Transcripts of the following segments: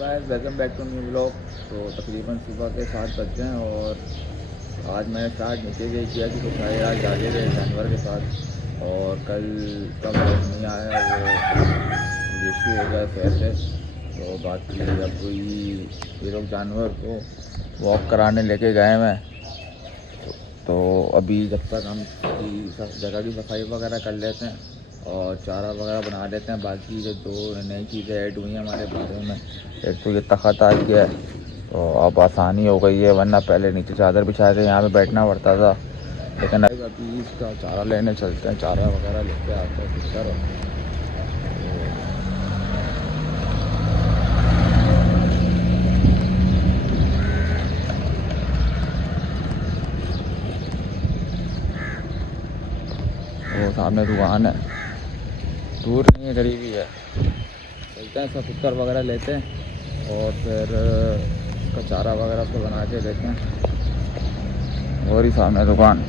Guys welcome back to new blog. तो तकरीबन सुबह के 7 बज गए हैं और आज मैंने स्टार्ट नीचे से किया कि कुछ सारे रात जागे रहे जानवर के साथ। और कल का ब्लॉग नहीं आया, वो इशू हो गया शहर से। तो बाकी अब ये लोग जानवर को वॉक कराने लेके गए मैं। तो अभी जब तक हम सब जगह की सफाई वगैरह कर लेते हैं और चारा वगैरह बना देते हैं। बाकी जो दो नई चीज़ें ऐड हुई हैं हमारे बारे में, एक तो ये तख़त आ गया है तो अब आसानी हो गई है, वरना पहले नीचे चादर बिछा के यहाँ पे बैठना पड़ता था। लेकिन अभी इसका चारा लेने चलते हैं, चारा वगैरह लेके आते हैं कुत्तर। वो सामने दुकान है, दूर नहीं है, करीब ही है। चलते हैं, सब कुत्तर वगैरह लेते हैं और फिर उसका चारा वगैरह उसको बना के देते हैं। और ही सामने दुकान।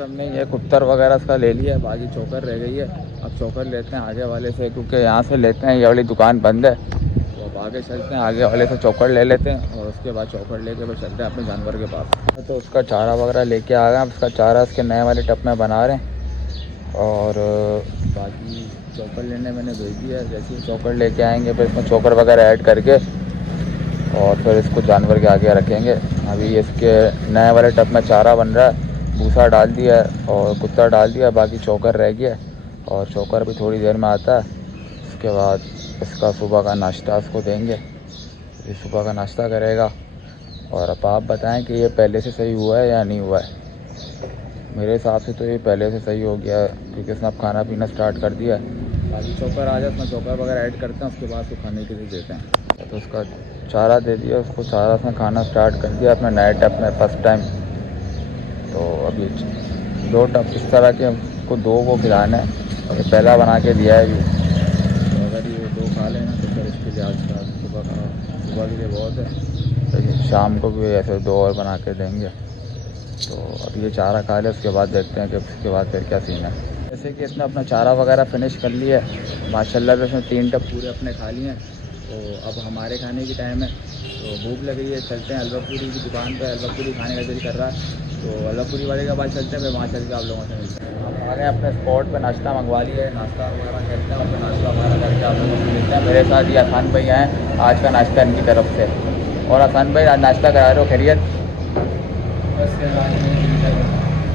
हमने ये कुत्तर वगैरह इसका ले लिया है, बाकी चोकर रह गई है। अब चोकर लेते हैं आगे वाले से, क्योंकि यहाँ से लेते हैं ये वाली दुकान बंद है। तो अब आगे चलते हैं, आगे वाले से चोकर ले लेते हैं और उसके बाद चोकर लेके फिर चलते हैं अपने जानवर के पास। तो उसका चारा वगैरह लेके आ गए। अब उसका चारा उसके नए वाले टप में बना रहे हैं और बाकी चोकर लेने मैंने भेज दिया है। जैसे ही चोकर लेके आएंगे फिर इसमें चोकर वगैरह ऐड करके और फिर इसको जानवर के आगे रखेंगे। अभी इसके नए वाले टब में चारा बन रहा है, भूसा डाल दिया है और कुत्ता डाल दिया, बाकी चोकर रह गया और चोकर भी थोड़ी देर में आता है। उसके बाद इसका सुबह का नाश्ता इसको देंगे, ये सुबह का नाश्ता करेगा। और अब आप बताएं कि ये पहले से सही हुआ है या नहीं हुआ है। मेरे हिसाब से तो ये पहले से सही हो गया है, क्योंकि इसने अब खाना पीना स्टार्ट कर दिया है। बाकी चोकर आ जाए, उसमें चोकर वगैरह ऐड करते हैं, उसके बाद उसको खाने के लिए देते हैं। तो उसका चारा दे दिया, उसको चारा उसने खाना स्टार्ट कर दिया अपने नए टप में फर्स्ट टाइम। तो अभी 2 टप इस तरह के उसको 2 को खिलाना है, ये पहला बना के दिया है अभी। तो अगर ये 2 खा लेना तो फिर उसके लिए आज का सुबह के लिए बहुत है। तो शाम को भी ऐसे 2 और बना के देंगे। तो अब ये चारा खा ले, उसके बाद देखते हैं कि उसके बाद फिर क्या सीन है। जैसे कि इसने अपना चारा वगैरह फिनिश कर लिया है माशाल्लाह से, इसने 3 टप पूरे अपने खा लिए हैं। तो अब हमारे खाने की टाइम है, तो भूख लग रही है। चलते हैं हलवा पूरी की दुकान पर, हलवा पूरी खाने का दिल कर रहा है। तो हलवा पूरी वाले के बाद चलते हैं, फिर वहाँ चल के आप लोगों से मिलते हैं। हमारे अपने स्पॉट पर नाश्ता मंगवा लिया है, नाश्ता वगैरह करते हैं और फिर नाश्ता वगैरह करके आप लोगों से मिलते हैं। मेरे साथ ये आसान भाई हैं, आज का नाश्ता इनकी तरफ से। और आसान भाई आज नाश्ता करा रहे हो, खैरियत?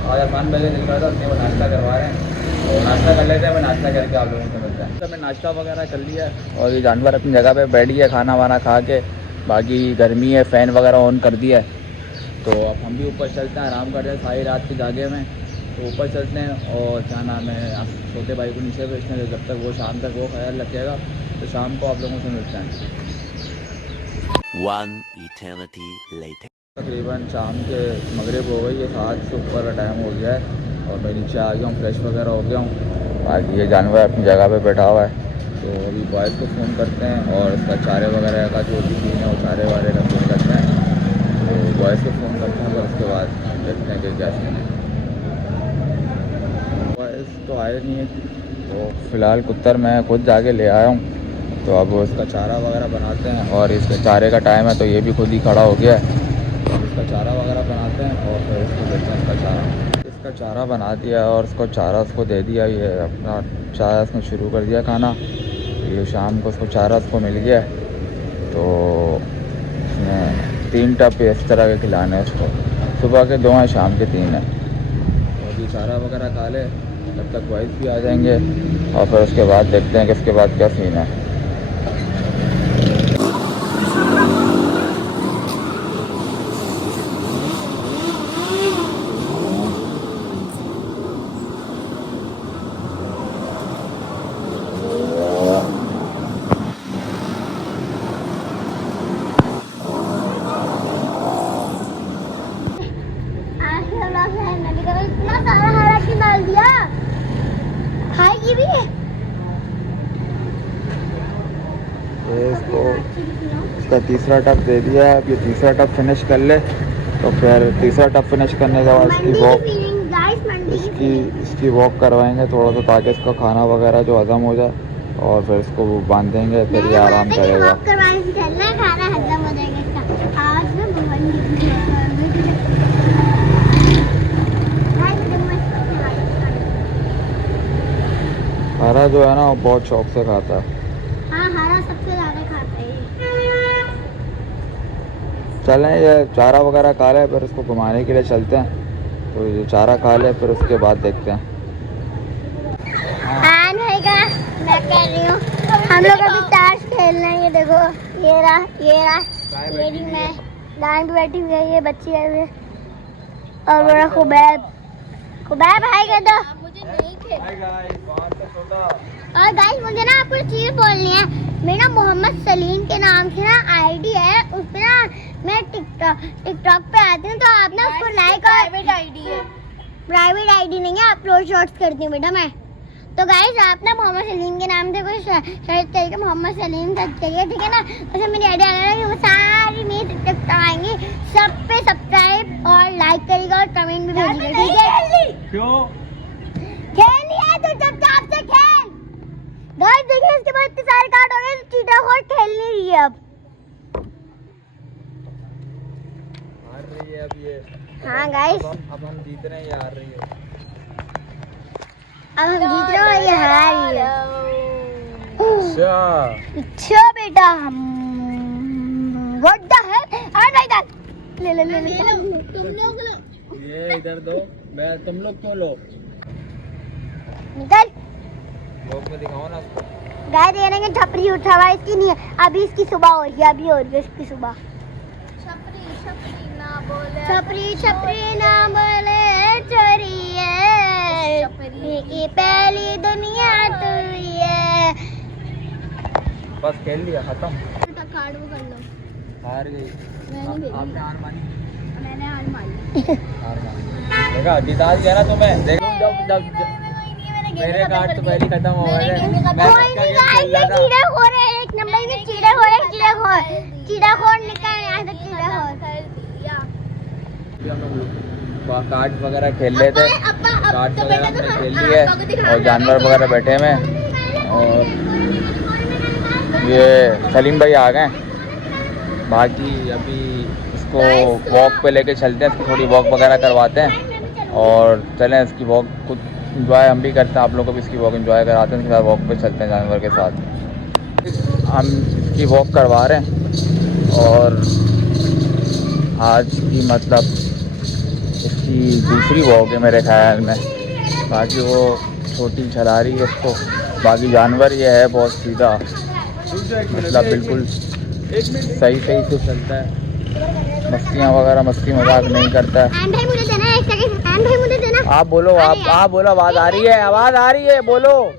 आज आसान भाई का दिल कर रहा था, उसने वो नाश्ता करवा रहे हैं। तो नाश्ता कर लेते हैं, मैं नाश्ता करके आप लोगों से मिलता है। तो मैं नाश्ता वगैरह कर लिया है और ये जानवर अपनी जगह पे बैठ गया खाना वाना खा के। बाकी गर्मी है, फ़ैन वगैरह ऑन कर दिया है। तो अब हम भी ऊपर चलते हैं, आराम कर रहे हैं सारी रात के जागे में। तो ऊपर चलते हैं और क्या नाम है, आप छोटे भाई को नीचे भेजते हैं, जब तक वो शाम तक वो ख्याल रखेगा। तो शाम को आप लोगों से मिलते हैं। One eternity later. तकरीबन शाम के मगरिब हो गई है, 7 से ऊपर का टाइम हो गया है और मैं नीचे आ गया हूँ, फ्रेश वगैरह हो गया हूँ। बाकी ये जानवर अपनी जगह पे बैठा हुआ है। तो अभी बॉयज़ को फ़ोन करते हैं और उसका चारे वगैरह का जो भी सीन है वो चारे वारे का फ़ोन करते हैं। तो बॉयज़ को फ़ोन करते हैं, फिर उसके बाद देखते हैं कि क्या सीन है। बॉयज़ तो आए नहीं है, तो फ़िलहाल कुत्तर मैं खुद जाके ले आया हूँ। तो अब उसका चारा वगैरह बनाते हैं और इसके चारे का टाइम है, तो ये भी खुद ही खड़ा हो गया है। इसका चारा वगैरह बनाते हैं और फिर इसको देते हैं इसका चारा बना दिया और उसको चारा उसको दे दिया। ये अपना चारा उसने शुरू कर दिया खाना। ये शाम को उसको चारा उसको मिल गया, तो उसने 3 टप इस तरह के खिलाने हैं उसको। सुबह के 2 हैं, शाम के 3 हैं। तो अभी चारा वगैरह खा ले, तब तक वाइफ भी आ जाएंगे और फिर उसके बाद देखते हैं कि उसके बाद क्या सीन है। इतना सारा हरा की डाल दिया, खाएगी भी। ये इसको इसका तीसरा टप दे दिया है। अब ये तीसरा टप फिनिश कर ले तो फिर तीसरा टप फिनिश करने के बाद इसकी वॉक करवाएंगे थोड़ा सा, ताकि इसका खाना वगैरह जो हजम हो जाए, और फिर इसको वो बांधेंगे, फिर ये आराम करेगा। हरा जो है ना वो बहुत शौक से खाता है। हाँ, हरा सबसे ज्यादा खाता है। चलें ये चारा वगैरह खा ले, फिर इसको घुमाने के लिए चलते हैं। तो ये चारा खा ले, फिर उसके बाद देखते हैं। मैं कह रही हूँ हम लोग अभी ताश खेलना है। ये देखो, ये रही मैं, दाएं पे बैठी हुई है, ये बच्ची है ये, और बड़ा खुबैब भाई कर दो। मुझे नहीं खेलना। और गाइस मुझे ना आपको चीज बोलनी है। मेरा मोहम्मद सलीम के नाम से ना आईडी है, उस पे ना मैं टिकटॉक पे आती हूँ, तो आप ना उसको लाइक। प्राइवेट आईडी है, प्राइवेट आईडी नहीं है, अपलोड शॉर्ट्स करती हूँ बेटा मैं। तो गाइस आप ना मोहम्मद सलीम के नाम से कोई सर्च करके मोहम्मद सलीम सर्च करिए, ठीक है ना। उसमें मेरी आईडी आएगा कि वो सारी मेरी टिकटॉक आएंगी, सब पे सब्सक्राइब और लाइक करिएगा और कमेंट भी भेजिएगा, ठीक है। क्यों खेली है तो चुपचाप से खेल। गाइस देखिए इसके बाद इतने सारे कार्ड हो गए, चीटा खोर खेल नहीं रही है अब। हार रही है अब ये। हाँ गाइस, अब हम जीत रहे हैं, ये हार रही है। अब हम जीत रहे हैं, ये हार रही है। अच्छा बेटा, व्हाट द हेल। अरे नहीं कर, ले तुम लोग ये इधर दो, मैं तुम लोग क्यों लो? निकल। लोग में दिखाओ ना उसको। गाय दे रहे हैं, छपरी उठा हुआ इसकी नहीं है, अभी इसकी सुबह हो रही है, अभी हो रही है इसकी सुबह। छपरी ना बोले चोरी है, की पहली दुनिया तू है। बस खेल लिया, खत्म। कार्ड वो कर लो। हार गई। आपने हार मानी? मैंने हार मारी। हार मानी। देखा जीता दिया ना तुम्हें। देखो जब मेरे कार्ड तो पहले खत्म हो गए। कोई नहीं गाइस, ये चीड़ा खोर है, एक नंबर में चीड़ा खोर है, चीड़ा खोर निकल यहाँ से, चीड़ा खोर। हम लोग कार्ड वगैरह खेल रहे थे, कार्ड वगैरह हमने खेल लिए और जानवर वगैरह बैठे में, और ये सलीम भाई आ गए। बाकी अभी इसको वॉक पे लेके चलते हैं, इसकी थोड़ी वॉक वगैरह करवाते हैं, और चलें इसकी वॉक कुछ इंजॉय हम भी करते हैं, आप लोग को भी इसकी वॉक इंजॉय कराते हैं। इसके साथ वॉक पे चलते हैं जानवर के साथ। हम इसकी वॉक करवा रहे हैं, और आज की मतलब इसकी दूसरी वॉक है मेरे ख्याल में। बाकी वो छोटी चला रही है इसको, बाकी जानवर ये है बहुत सीधा, मतलब बिल्कुल सही से चलता है, मस्तियाँ वगैरह मस्ती मजाक नहीं करता है। मुझे देना है, एक सेकंड मुझे देना। आप बोलो, आप बोलो, आवाज़ आ रही है, आवाज़ आ रही है, बोलो।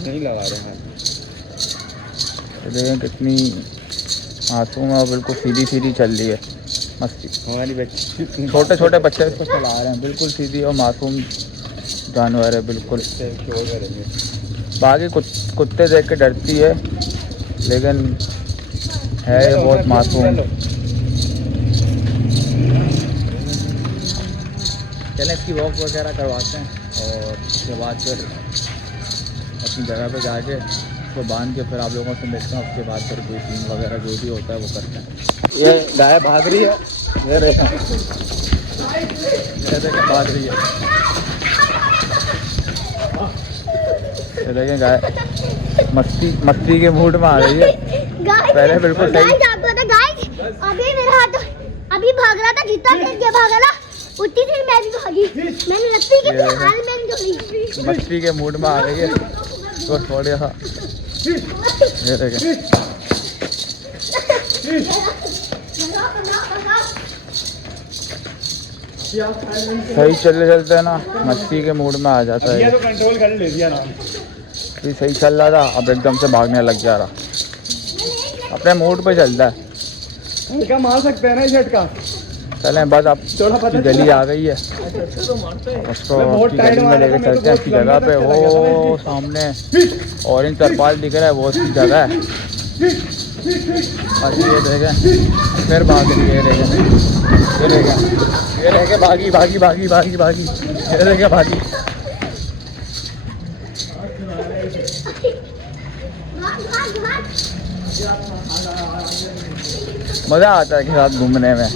नहीं लगा रहे हैं। देखें कितनी मासूम है, बिल्कुल सीधी चल रही है, मस्ती। हमारी बच्ची छोटे बच्चे इसको चला रहे हैं, बिल्कुल सीधी और मासूम जानवर है बिल्कुल। बाकी कुत्ते देख के डरती है, लेकिन है ये बहुत मासूम। चलें इसकी वॉक वगैरह करवाते हैं, और उसके बाद फिर अपनी जगह पे जाके उसको बांध के फिर आप लोगों से मिलते हैं। उसके बाद फिर कोई सीन वगैरह जो भी होता है वो करते हैं। ये गाय भाग रही है, ये देखें भाग रही है, ये देखें गाय मस्ती के मूड में आ रही है। पहले बिल्कुल सही। अभी भाग रहा था, जितना तेज भागा ना उतनी देर मैं भी भागी। मैंने रस्सी के हाल में जोड़ी, मस्ती के मूड में आ रही है तो थोड़े सा ये देखें। सही चलते ना मस्ती के मूड में आ जाता है। तो कंट्रोल कर ले दिया ना। अभी सही चल रहा था, अब एकदम से भागने लग जा रहा। अपने मूड पे चलता है। हल्का मार सकते हैं ना इस झटका। चलें बस, अब उसकी गली आ गई है, उसको उसकी गली में लेके चलते हैं, उसकी जगह पे। वो सामने ऑरेंज तरपाल दिख रहा है, वो उसकी जगह है। और ये देखें, फिर भाग रही है, ये देखें, ये देखें, भागी भागी भागी भागी भागी, ये देखें भागी। मज़ा आता है के साथ घूमने में,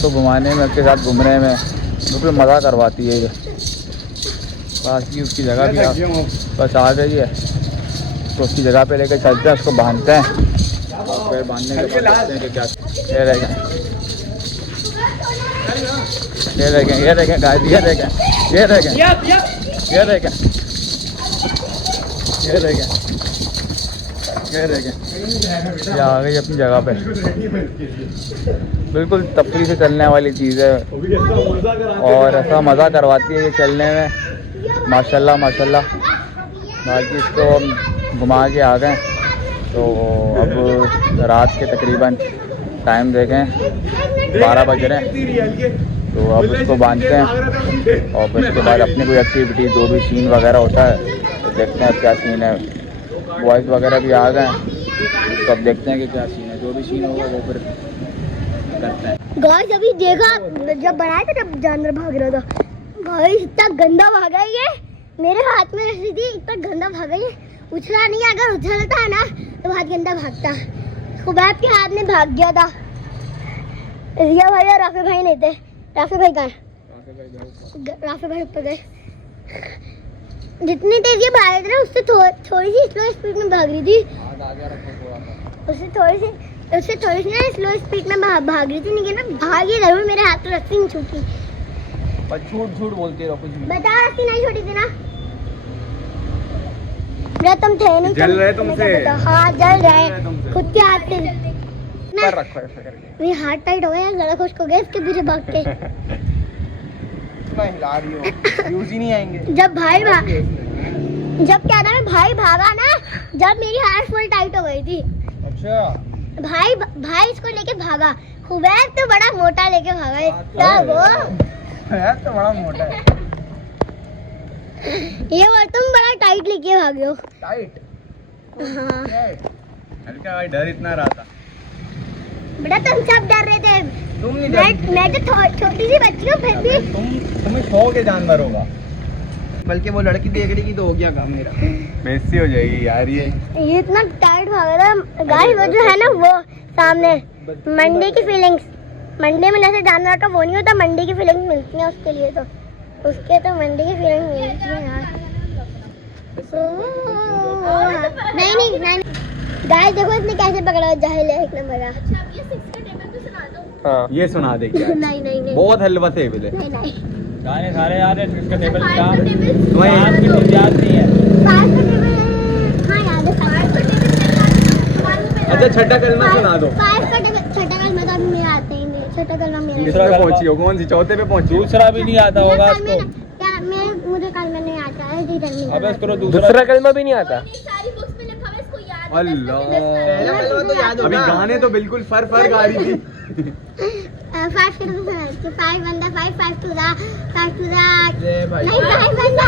तो घुमाने में, उसके साथ घूमने में बिल्कुल मज़ा करवाती है ये। बाकी उसकी जगह भी बस आ गई है, तो उसकी जगह पे लेकर चलते हैं, उसको बांधते हैं, फिर बांधने के बाद देखते हैं कि क्या। ये देखें, ये देखें, ये देखें गाइस, ये देखें, ये देखें, ये देखें, ये देखें, ये देखें, ये आ गई अपनी जगह पे। बिल्कुल तफरी से चलने वाली चीज़ है और ऐसा मज़ा करवाती है ये चलने में, माशाल्लाह माशाल्लाह। बाकी इसको घुमा के आ गए, तो अब रात के तकरीबन टाइम देखें 12 बज रहे हैं, तो अब उसको बांधते हैं और फिर उसके बाद अपनी कोई एक्टिविटी, जो भी सीन वगैरह होता है तो देखते हैं क्या सीन है। बॉयज़ वगैरह भी आ गए, तो अब देखते हैं कि क्या सीन है, जो भी सीन होगा वो फिर करते हैं। गाइस अभी देखा, जब बनाया था तब जानवर भाग रहा था। गाइस इतना गंदा भागा ये, मेरे हाथ में रस्सी थी, इतना गंदा भागा ये। उछला नहीं, अगर उछलता है ना तो बहुत गंदा भागता। खुबैब के हाथ में भाग गया था। रिया भाई और राफी भाई नहीं थे। राफी भाई कहाँ है? राफी भाई ऊपर गए। जितनी तेज ये भाग रहे थे ना, उससे थोड़ी सी स्लो स्पीड में भाग रही थी। उससे थोड़ी सी ना स्लो स्पीड में भाग रही थी, लेकिन ना भागी जरूर, मेरे हाथ में रस्सी नहीं छूटी। पर झूठ झूठ बोलती रहो, कुछ भी बता, रस्सी नहीं छोटी थी ना? तुम थे नहीं, जल रहे तुमसे। हाँ जल रहे, खुद के हाथ से पर रखो ऐसा करके। मेरे हाथ टाइट हो गया, गला खुश्क हो गया इसके पीछे भाग के। इतना हिला रही हो, व्यूज ही नहीं आएंगे। जब क्या था, मैं भाई भागा ना, जब मेरी हाथ फुल टाइट हो गई थी। अच्छा, भाई इसको लेके भागा। खुबैब तो बड़ा मोटा लेके भागा इतना वो। यार तो बड़ा मोटा है। ये और तुम बड़ा टाइट लेके भागे हो। टाइट? हाँ हल्का भाई डर इतना रहा था। बेटा तुम सब डर रहे थे। तुम नहीं मैं तो छोटी सी बच्ची हूँ, फिर भी तुम्हें शौक है जानवर होगा। बल्कि वो लड़की देख रही की तो हो गया काम मेरा। बेइज्जती हो जाएगी यार ये इतना टाइट भागा था। गाइस वो जो है ना, वो सामने मंडी की फीलिंग्स, मंडी में जैसे जानवर का वो नहीं होता, मंडी की फीलिंग्स मिलती हैं उसके लिए, तो उसके तो मंडी की फीलिंग मिलती है यार। नहीं गाइस देखो इसने कैसे पकड़ा, जाहिल है एक नंबर का। हाँ ये सुना दे क्या? नहीं बहुत हलवा थे बोले। नहीं गाने सारे याद है, इसका टेबल का टेबल तुम्हें नाम की चीज़ याद नहीं है। हाँ याद है। अच्छा छठा कलमा सुना दो। छठा कलमा तो अभी मेरे आते ही नहीं। छठा कलमा मेरा दूसरा कलमा पहुंची हो, कौन सी चौथे पे पहुंची? दूसरा भी नहीं आता होगा इसको। मुझे कलमा नहीं आता है। अबे इसको दूसरा कलमा भी नहीं आता। सारी बुक्स में लिखा है, इसको याद है। अल्लाह, तो याद अभी गाने तो बिल्कुल फर गा रही थी। 5 के तो सुना, 5 बंदा 5 5 टू द 5 टू द नहीं 5 बंदा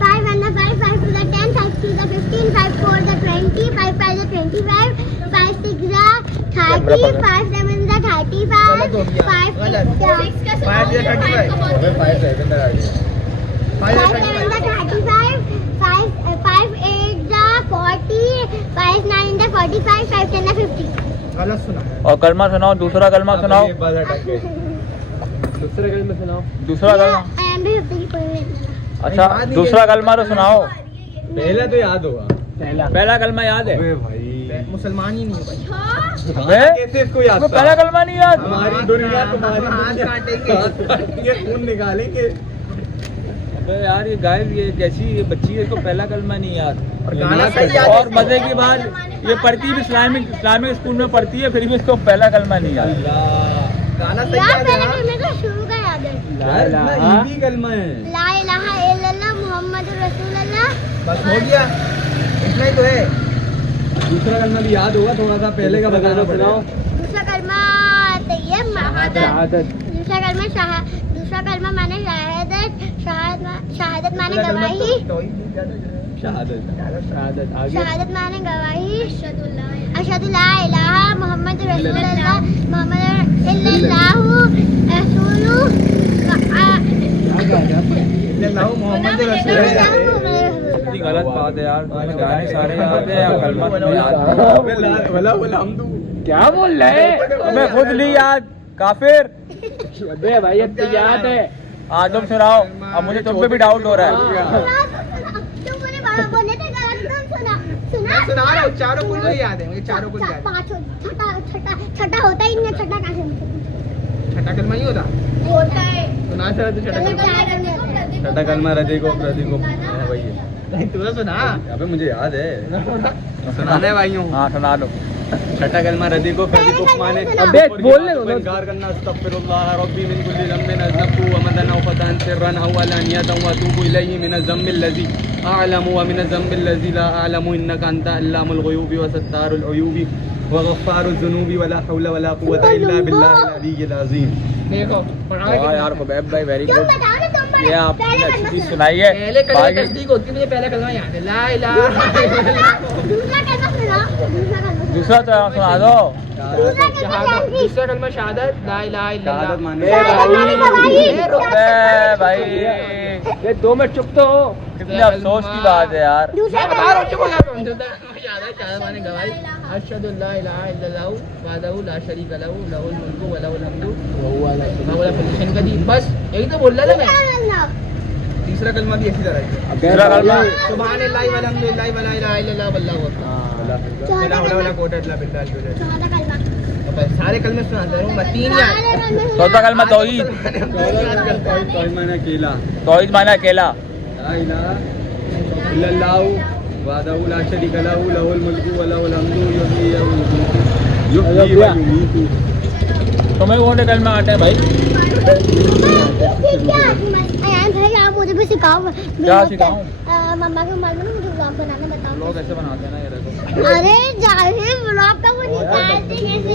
5 बंदा 5 two the 10 5 two the 15 5 4 the 20 5 5 the 25 5 6 the 30 5 7 the 35 5 6 the 35 5 8 the 40 5 9 the 45 5 10 the 50। गलत सुना है। और कलमा सुनाओ, दूसरा कलमा सुनाओ। दूसरे कलमा सुनाओ। दूसरा कलमा, अच्छा दूसरा कलमा तो सुनाओ। पहला तो याद होगा। पहला कलमा याद है? अबे भाई मुसलमान ही नहीं हो भाई। अबे कैसे इसको याद था? पहला कलमा नहीं याद? हमारी दुनिया तुम्हारी हाथ काटेंगे, खून निकालेंगे। अबे यार ये गाइस, ये कैसी ये बच्ची है, इसको पहला कलमा नहीं याद। और गाना सही याद है। और मजे की बात, ये पढ़ती भी इस्लामिक स्कूल में पढ़ती है, फिर भी इसको पहला कलमा नहीं याद। गाना सही यार याद है। पहले कलमे का शुरू का याद है। ला इलाहा कलमा है। ला इलाहा इल्लल्लाह मुहम्मदुर रसूलुल्लाह। बस हो गया। इतना ही तो है। दूसरा कलमा भी याद होगा थोड़ा सा, पहले का बताना पड़ेगा। दूसरा कलमा तैयब शहादत। दूसरा कलमा माने शहादत माने गवाही। शहादत माने गवाही। अशहदु ला इलाहा मोहम्मद रसूलुल्लाह गलत बात है यार, तुम्हें गाने सारे याद है या कलमा तुम्हें याद नहीं? क्या बोल रहे हैं? तुम्हें खुद नहीं याद काफिर। अबे भाई अब तो याद है। आज तुम सुनाओ, अब मुझे तुम पे भी डाउट हो रहा है। सुना रहा हूँ, चारों कुल को याद है मुझे, चारों कुल याद है। छठा होता ही नहीं, छठा कहाँ से? छठा कलमा ही होता सुना सर तो छठा कलमा रदी को भाई नहीं तू तो सुना। अबे मुझे याद है सुनाने भाइयों। हाँ सुना लो। छठा कलमा रदी को माने अबे बोलने दो। इनकार करना अस्तगफिरुल्लाह रब्बी मिन कुल्ली ज़म्बिन अज़नबतु व मदन व फतन सिर्रन अव अलानियतन व अतूबु इलैहि मिन ज़म्बिल लज़ी अअलमु व मिन ज़म्बिल लज़ी ला अअलमु इन्नका अंता अल्लामुल ग़ुयूबि व सत्तारुल उयूबि व गफ़्फ़ारुज़ ज़ुनूबि व ला हौला व ला कुव्वता इल्ला बिल्लाहिल अलिय्यिल अज़ीम। देखो वाह यार खुबैब भाई वेरी गुड। ये आपने अच्छी चीज सुनाई है। पहले कलमा तस्दीक होती है, मुझे पहला कलमा याद है ला इलाहा। दूसरा तो सुना दो। दूसरा कलमा शहादत ला इलाहा इल्लल्लाह। भाई ये 2 मिनट चुप तो हो। कितने अफसोस की बात है यार। अशहदु ला इलाहा इल्लल्लाह वहदहु ला शरीका लहु लहुल मुल्कु व लहुल हम्दु व हुवा अला कुल्ली शैइन कदीर। बस यही तो बोल रहा था मैं। तीसरा कलमा भी इसी तरह है। दूसरा कलमा सुभानअल्लाहि व अल्हम्दुलिल्लाहि व ला इलाहा इल्लल्लाह वल्लाहु अकबर। वला कुव्वता इल्ला बिल्लाह। सारे कलमे सुनाते रहूं मैं, 3 याद। चौथा कलमा तौहीद। तौहीद माना अकेला। ला इलाहा इल्लल्लाह वहदहु ला शरीका लहु लहुल मुल्कु व लहुल हम्दु युहयी व युमीतु। तुम्हें कौन से कलमा आते हैं भाई? भाई आप मुझे भी सिखाओ। क्या सिखाऊं? मम्मा को मालूम है, मुझे व्लॉग बनाना बताओ। लोग ऐसे बनाते हैं ना ये देखो। अरे जाहिर व्लॉग का वो निकालते कैसे?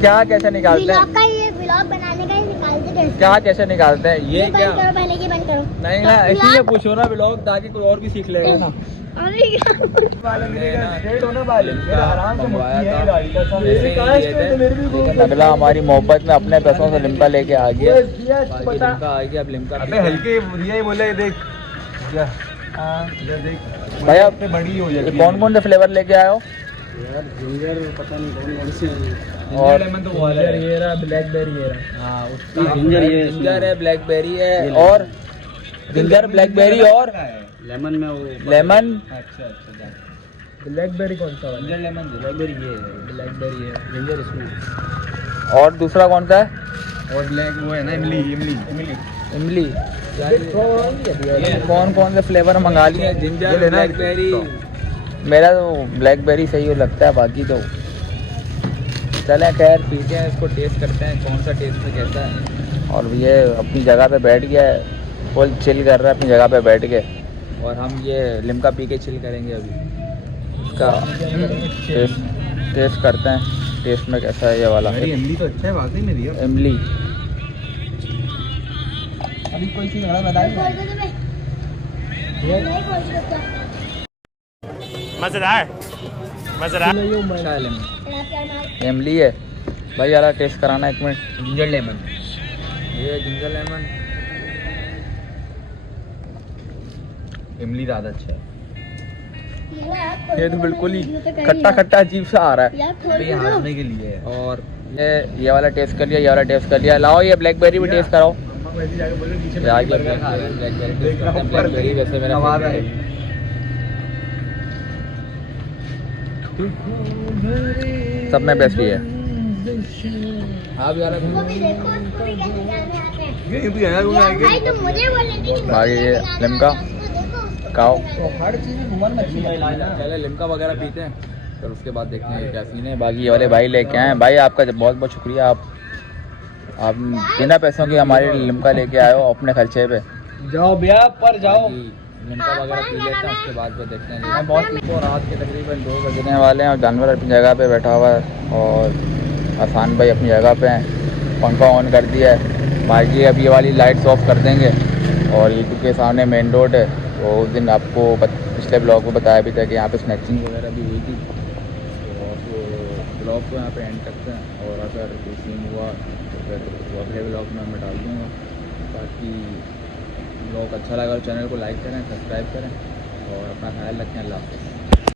क्या कैसे निकालते हैं? व्लॉग का ये व्लॉग बनाने का ही निकालते कैसे? क्या कैसे निकालते हैं ये बंद क्या? करो पहले, ये बंद करो। नहीं ना इसीलिए पूछो ना व्लॉग, ताकि कोई और भी सीख लेगा ना। अरे अगला हमारी मोहब्बत में अपने पैसों से लिम्का लेके आ गया। लिम्का आ गया, अब लिम्का हल्के ये बोले देख भाई आप बड़ी हो जाए। कौन कौन से फ्लेवर लेके आए हो? जिंजर पता नहीं कौन से और लेमन तो वो है, ये रहा ब्लैकबेरी ये रहा। हाँ जिंजर है, ब्लैकबेरी है और जिंजर ब्लैकबेरी और लेमन में वो लेमन। अच्छा ब्लैकबेरी कौन सा वाला? जिंजर लेमन ब्लैकबेरी ये है, ब्लैकबेरी है, जिंजर इसमें। और दूसरा कौन सा है? और ब्लैक वो है ना इमली। इमली। कौन कौन से फ्लेवर मंगा लिए? Ginger blackberry. मेरा तो ब्लैकबेरी सही लगता है, बाकी तो चलें खैर पीते हैं, इसको टेस्ट करते हैं कौन सा टेस्ट है कैसा है। और ये अपनी जगह पे बैठ गया है, फुल चिल कर रहा है अपनी जगह पे बैठ के। और हम ये लिम्का पी के चिल करेंगे अभी। इसका टेस्ट करते हैं, टेस्ट में कैसा है ये वाला। इमली तो अच्छा है वाकई में दिया। इमली अभी कोई चीज़ और बताइए। मजेदार इमली है भाई, यार टेस्ट कराना 1 मिनट। जिंजर लेमन, ये जिंजर लेमन। इमली ज़्यादा अच्छा है। ये तो बिल्कुल ही खट्टा खट्टा अजीब सा आ रहा है। अभी हारने के लिए है। और ये वाला टेस्ट कर लिया, ये वाला टेस्ट कर लिया। लाओ ये ब्लैकबेरी भी टेस्ट कराओ। ब्लैकबेरी वैसे मेरा सब में बेस्ट ही है। आप यार उसको भी देखो, उसको भी कैसे जाने आते हैं। ये भी है ना भाई तुम मुझे बोल रहे थे कि भाई ये लिम्का खाओ। तो हर चीज़ में घुमन मत पहले लिम्का वगैरह पीते हैं, फिर उसके बाद देखते हैं क्या सीन है। बाकी ये वाले भाई लेके आए हैं। भाई आपका बहुत बहुत शुक्रिया, आप बिना पैसों के हमारे लिए लिम्का लेके आए हो अपने खर्चे पे। जाओ भैया पर जाओ। मिनटा वगैरह पी लेते हैं, उसके बाद फिर देखते हैं। मैं बहुत को रात के तकरीबन 2 बजने वाले हैं और जानवर अपनी जगह पे बैठा हुआ है और आसान भाई अपनी जगह पे हैं। पंखा ऑन कर दिया है भाई। अब ये वाली लाइट्स ऑफ कर देंगे और ये क्योंकि सामने मेन रोड है, तो उस दिन आपको पिछले ब्लॉग में बताया भी था कि यहाँ पे स्नैचिंग वगैरह भी हुई थी। तो ब्लॉग को यहाँ पे एंड करते हैं और अगर कोई सीन हुआ तो फिर वो अगले ब्लॉग में मैं डाल दूँगा। बाकी ब्लॉग अच्छा लगा तो चैनल को लाइक करें, सब्सक्राइब करें और अपना ख्याल रखें। अल्लाह हाफ़िज़।